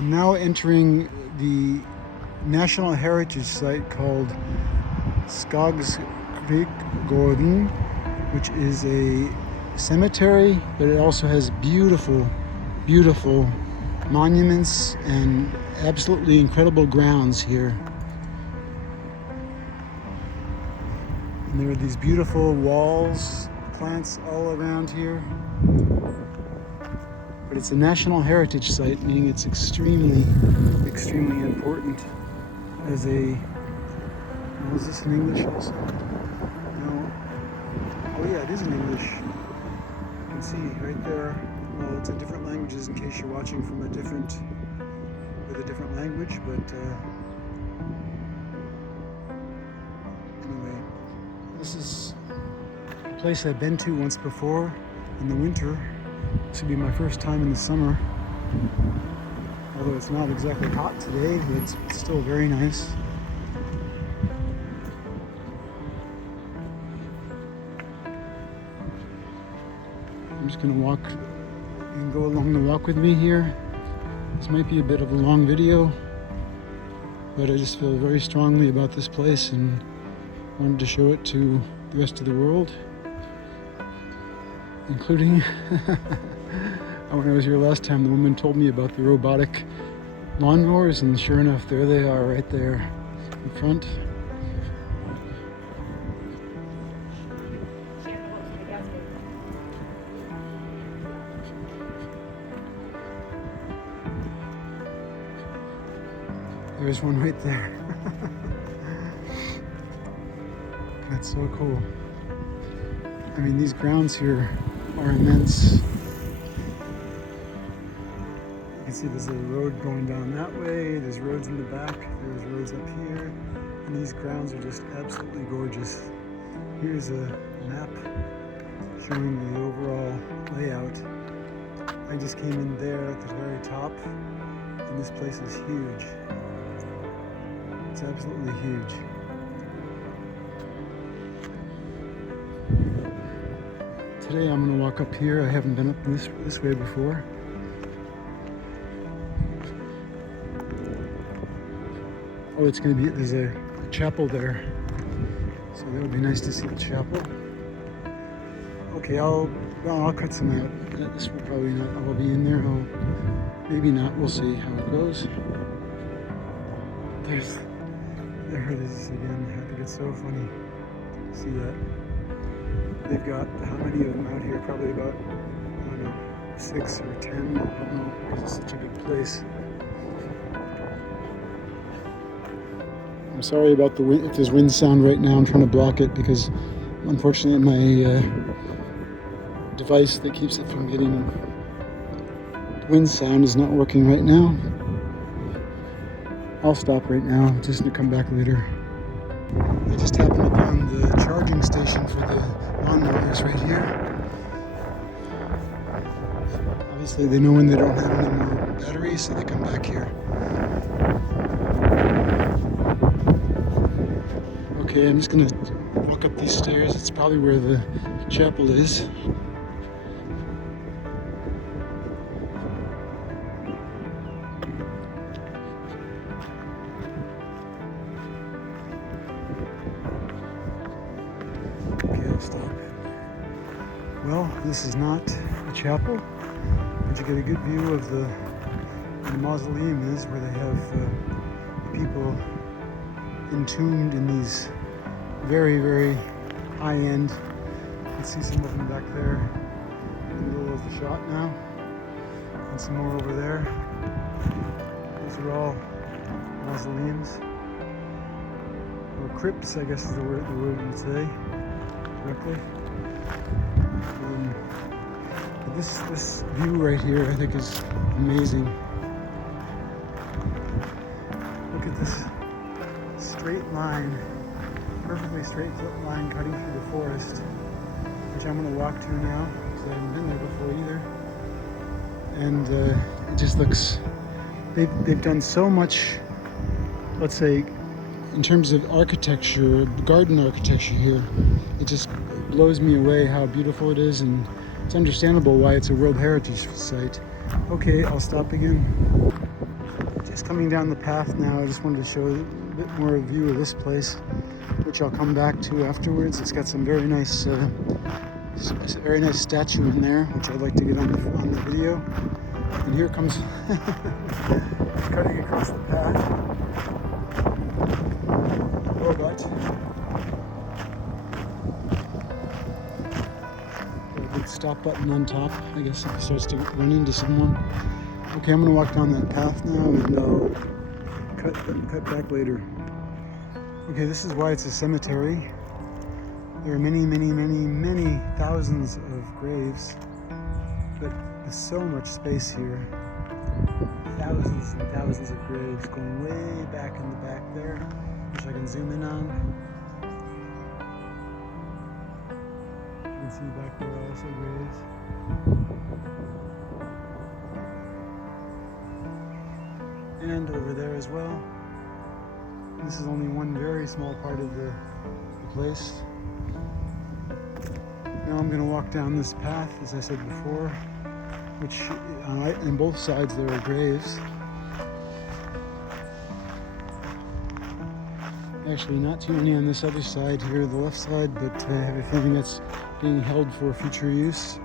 I'm now entering the National Heritage Site called Skogskyrkoga, which is a cemetery, but it also has beautiful, beautiful monuments and absolutely incredible grounds here. And there are these beautiful walls, plants all around here. But it's a National Heritage Site, meaning it's extremely, extremely important as a... Oh, is this in English also? No. Oh yeah, it is in English. You can see right there. Well, it's in different languages in case you're watching from with a different language, but anyway, this is a place I've been to once before in the winter. This will be my first time in the summer, although it's not exactly hot today, but it's still very nice. I'm just going to walk and go along the walk with me here. This might be a bit of a long video, but I just feel very strongly about this place and wanted to show it to the rest of the world, including when I was here last time, the woman told me about the robotic lawnmowers, and sure enough, there they are right there in front. There's one right there. That's so cool. I mean, these grounds here are immense. You can see there's a road going down that way, there's roads in the back, there's roads up here, and these grounds are just absolutely gorgeous. Here's a map showing the overall layout. I just came in there at the very top, and this place is huge. It's absolutely huge. Today I'm going to walk up here. I haven't been up this way before. Oh, it's going to be, there's a chapel there. So that would be nice to see the chapel. Okay, I'll cut some out. This will probably not, I will be in there. Maybe not, we'll see how it goes. There it is again. I think it's so funny to see that. They've got, how many of them out here? Probably about, I don't know, 6 or 10. I don't know, because it's such a big place. I'm sorry about the wind, if there's wind sound right now. I'm trying to block it because unfortunately my device that keeps it from getting wind sound is not working right now. I'll stop right now, just to come back later. I just happened upon the charging station for the lawnmowers right here. Obviously they know when they don't have any more batteries, so they come back here. Okay, I'm just gonna walk up these stairs. It's probably where the chapel is. Stop. Well, this is not a chapel, but you get a good view of the mausoleum is, where they have people entombed in these very, very high-end. You can see some of them back there in the middle of the shot now, and some more over there. Those are all mausoleums, or crypts, I guess is the word you would say. Correctly. But this view right here, I think, is amazing. Look at this straight line, perfectly straight line cutting through the forest, which I'm going to walk to now because I haven't been there before either. And it just looks. They've done so much. Let's say, in terms of architecture, garden architecture here, it just blows me away how beautiful it is, and it's understandable why it's a World Heritage Site. Okay, I'll stop again. Just coming down the path now, I just wanted to show a bit more view of this place, which I'll come back to afterwards. It's got some very nice statue in there, which I'd like to get on the video. And here comes cutting across the path. Robot. Got a big stop button on top. I guess if it starts to run into someone. Okay, I'm gonna walk down that path now and I'll cut back later. Okay, this is why it's a cemetery. There are many thousands of graves, but there's so much space here. Thousands and thousands of graves going way back in the back there, which I can zoom in on. You can see back there also graves. And over there as well. This is only one very small part of the place. Now I'm going to walk down this path, as I said before, which on both sides there are graves. Actually, not too many on this other side here, the left side, but I have a feeling that's being held for future use.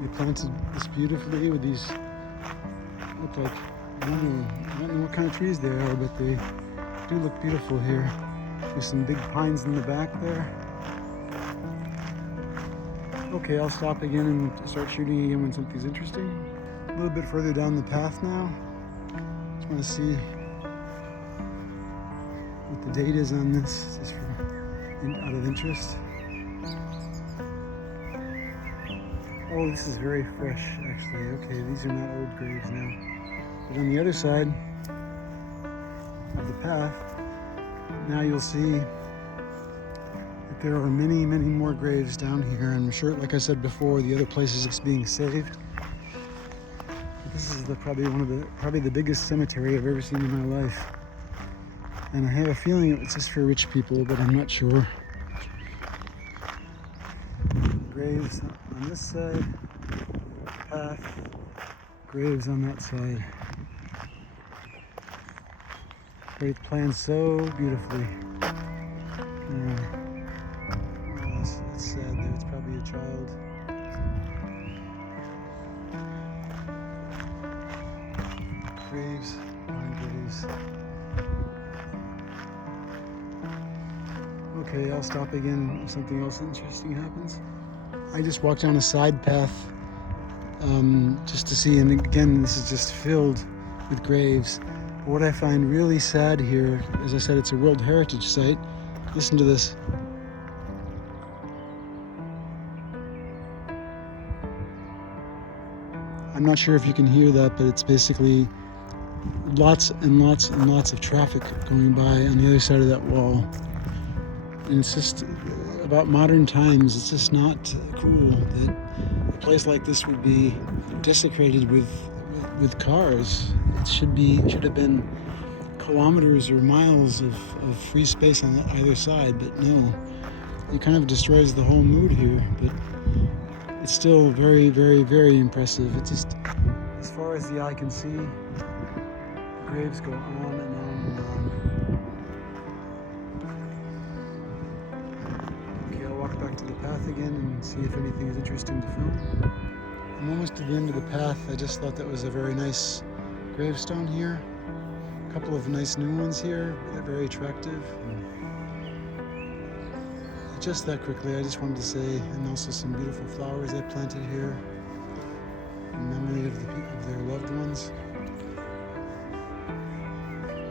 They planted this beautifully with these, look like, I don't know what kind of trees they are, but they do look beautiful here. There's some big pines in the back there. Okay, I'll stop again and start shooting again when something's interesting. A little bit further down the path now. Just want to see what the date is on this, just out of interest. Oh, this is very fresh, actually. Okay, these are not old graves now. But on the other side of the path, now you'll see that there are many more graves down here. And I'm sure, like I said before, the other places it's being saved. But this is probably the biggest cemetery I've ever seen in my life. And I have a feeling it's just for rich people, but I'm not sure. Graves on this side, path, graves on that side. Great planned so beautifully. Oh, that's sad there, it's probably a child. Graves, pine graves. Okay, I'll stop again if something else interesting happens. I just walked down a side path just to see, and again, this is just filled with graves. But what I find really sad here, as I said, it's a World Heritage Site. Listen to this. I'm not sure if you can hear that, but it's basically lots and lots and lots of traffic going by on the other side of that wall. And it's just about modern times, it's just not cool that a place like this would be desecrated with cars. It should have been kilometers or miles of free space on either side, but no. It kind of destroys the whole mood here, but it's still very impressive. It's just, as far as the eye can see, the graves go on and on and on. Back to the path again and see if anything is interesting to film. I'm almost to the end of the path. I just thought that was a very nice gravestone here. A couple of nice new ones here. They're very attractive. Just that quickly, I just wanted to say, and also some beautiful flowers they planted here in memory of their loved ones.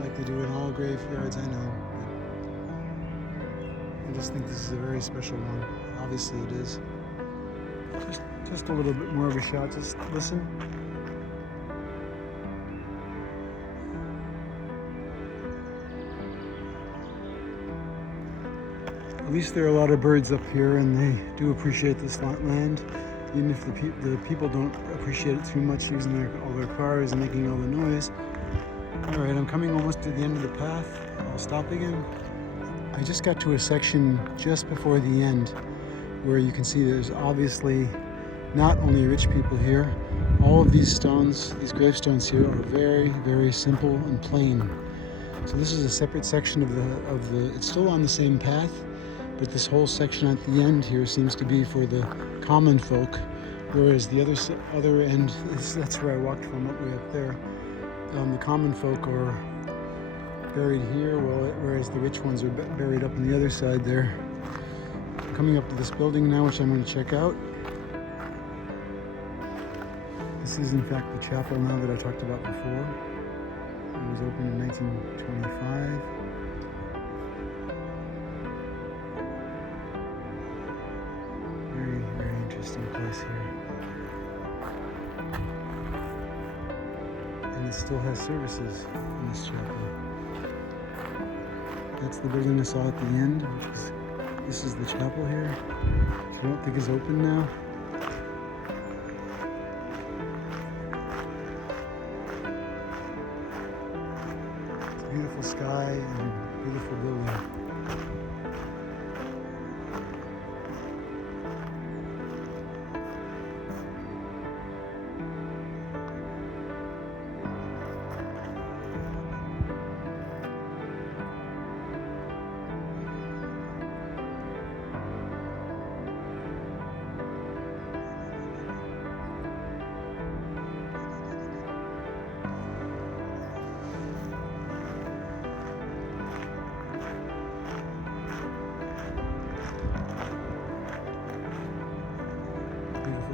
Like they do in all graveyards, I know. I just think this is a very special one. Obviously it is. Just a little bit more of a shot. Just listen. At least there are a lot of birds up here, and they do appreciate this land, even if the people don't appreciate it too much, using all their cars and making all the noise. All right, I'm coming almost to the end of the path. I'll stop again. I I just got to a section just before the end where you can see there's obviously not only rich people here. All of these stones, these gravestones here, are very, very simple and plain. So this is a separate section of the. It's still on the same path, but this whole section at the end here seems to be for the common folk, whereas the other end, that's where I walked from, way up there. The common folk are buried here, whereas the rich ones are buried up on the other side there. I'm coming up to this building now, which I'm going to check out. This is in fact the chapel now that I talked about before. It was opened in 1925. Very, very interesting place here. And it still has services in this chapel. That's the building I saw at the end, this is the chapel here, which I don't think is open now. It's a beautiful sky and a beautiful building.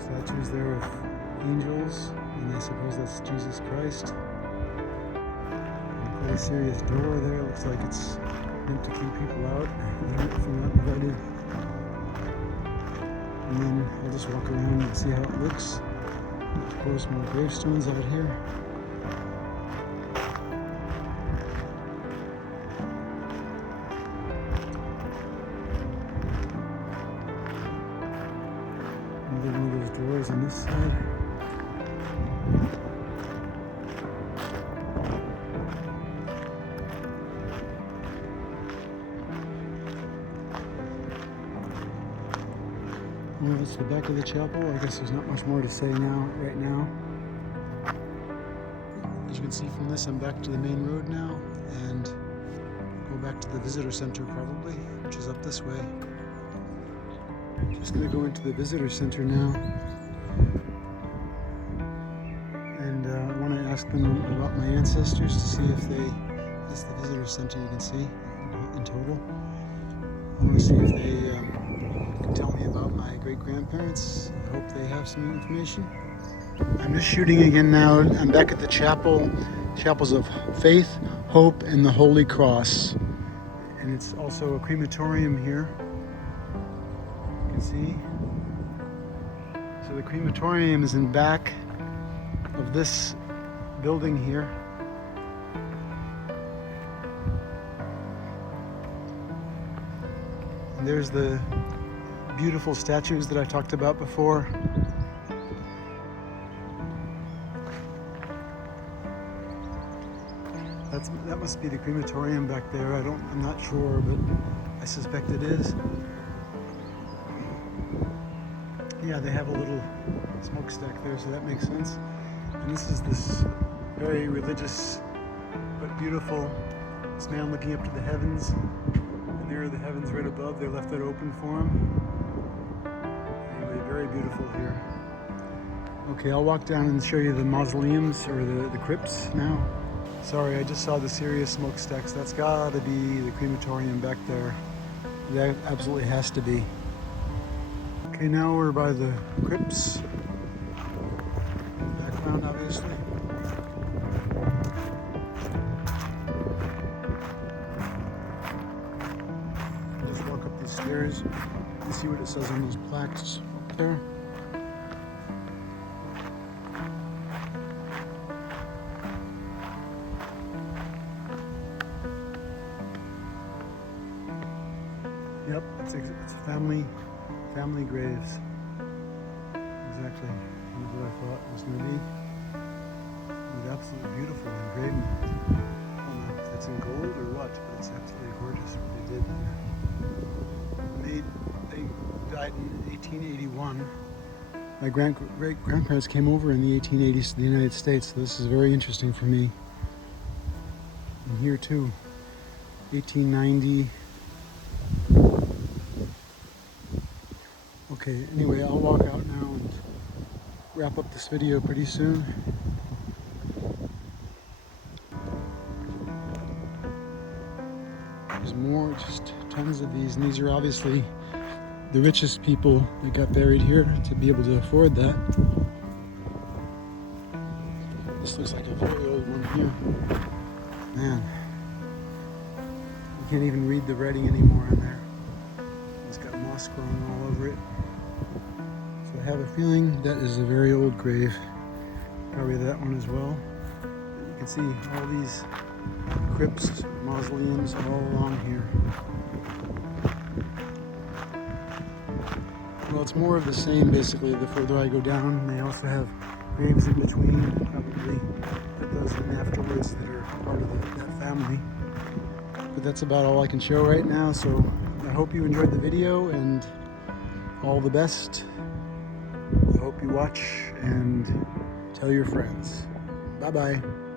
Statues there of angels, and I suppose that's Jesus Christ. And quite a serious door there. Looks like it's meant to keep people out from not invited. And then I'll just walk around and see how it looks. Of course, more gravestones out here. Another one of those doors on this side. Well, that's the back of the chapel. I guess there's not much more to say right now. As you can see from this, I'm back to the main road now, and go back to the visitor center probably, which is up this way. Just going to go into the visitor center now, and I want to ask them about my ancestors to see if that's the visitor center you can see in total. I want to see if they can tell me about my great-grandparents. I hope they have some information. I'm just shooting again now. I'm back at the chapels of Faith, Hope, and the Holy Cross. And it's also a crematorium here. See? So the crematorium is in back of this building here. And there's the beautiful statues that I talked about before. That must be the crematorium back there. I'm not sure, but I suspect it is. Yeah, they have a little smokestack there, so that makes sense. And this is this very religious but beautiful, this man looking up to the heavens. And there are the heavens right above. They left that open for him. Anyway, very beautiful here. Okay, I'll walk down and show you the mausoleums, or the crypts now. Sorry, I just saw the serious smokestacks. That's gotta be the crematorium back there. That absolutely has to be. Okay, now we're by the crypts. Background, obviously. Just walk up these stairs and see what it says on those plaques up there. Yep, it's family graves. Exactly what I thought it was going to be. It was absolutely beautiful engraving. I don't know if that's in gold or what, but it's absolutely gorgeous what they did there. died in 1881. My great-grandparents came over in the 1880s to the United States, so this is very interesting for me. And here too, 1890. Okay, anyway, I'll walk out now and wrap up this video pretty soon. There's more, just tons of these, and these are obviously the richest people that got buried here to be able to afford that. This looks like a very old one here. Man, you can't even read the writing anymore in there. It's got moss growing all over it. So I have a feeling that is a very old grave. Probably that one as well. You can see all these crypts, mausoleums all along here. Well, it's more of the same basically the further I go down. They also have graves in between. Probably put those in afterwards that are part of that family. But that's about all I can show right now, so I hope you enjoyed the video and all the best. I hope you watch and tell your friends. Bye-bye.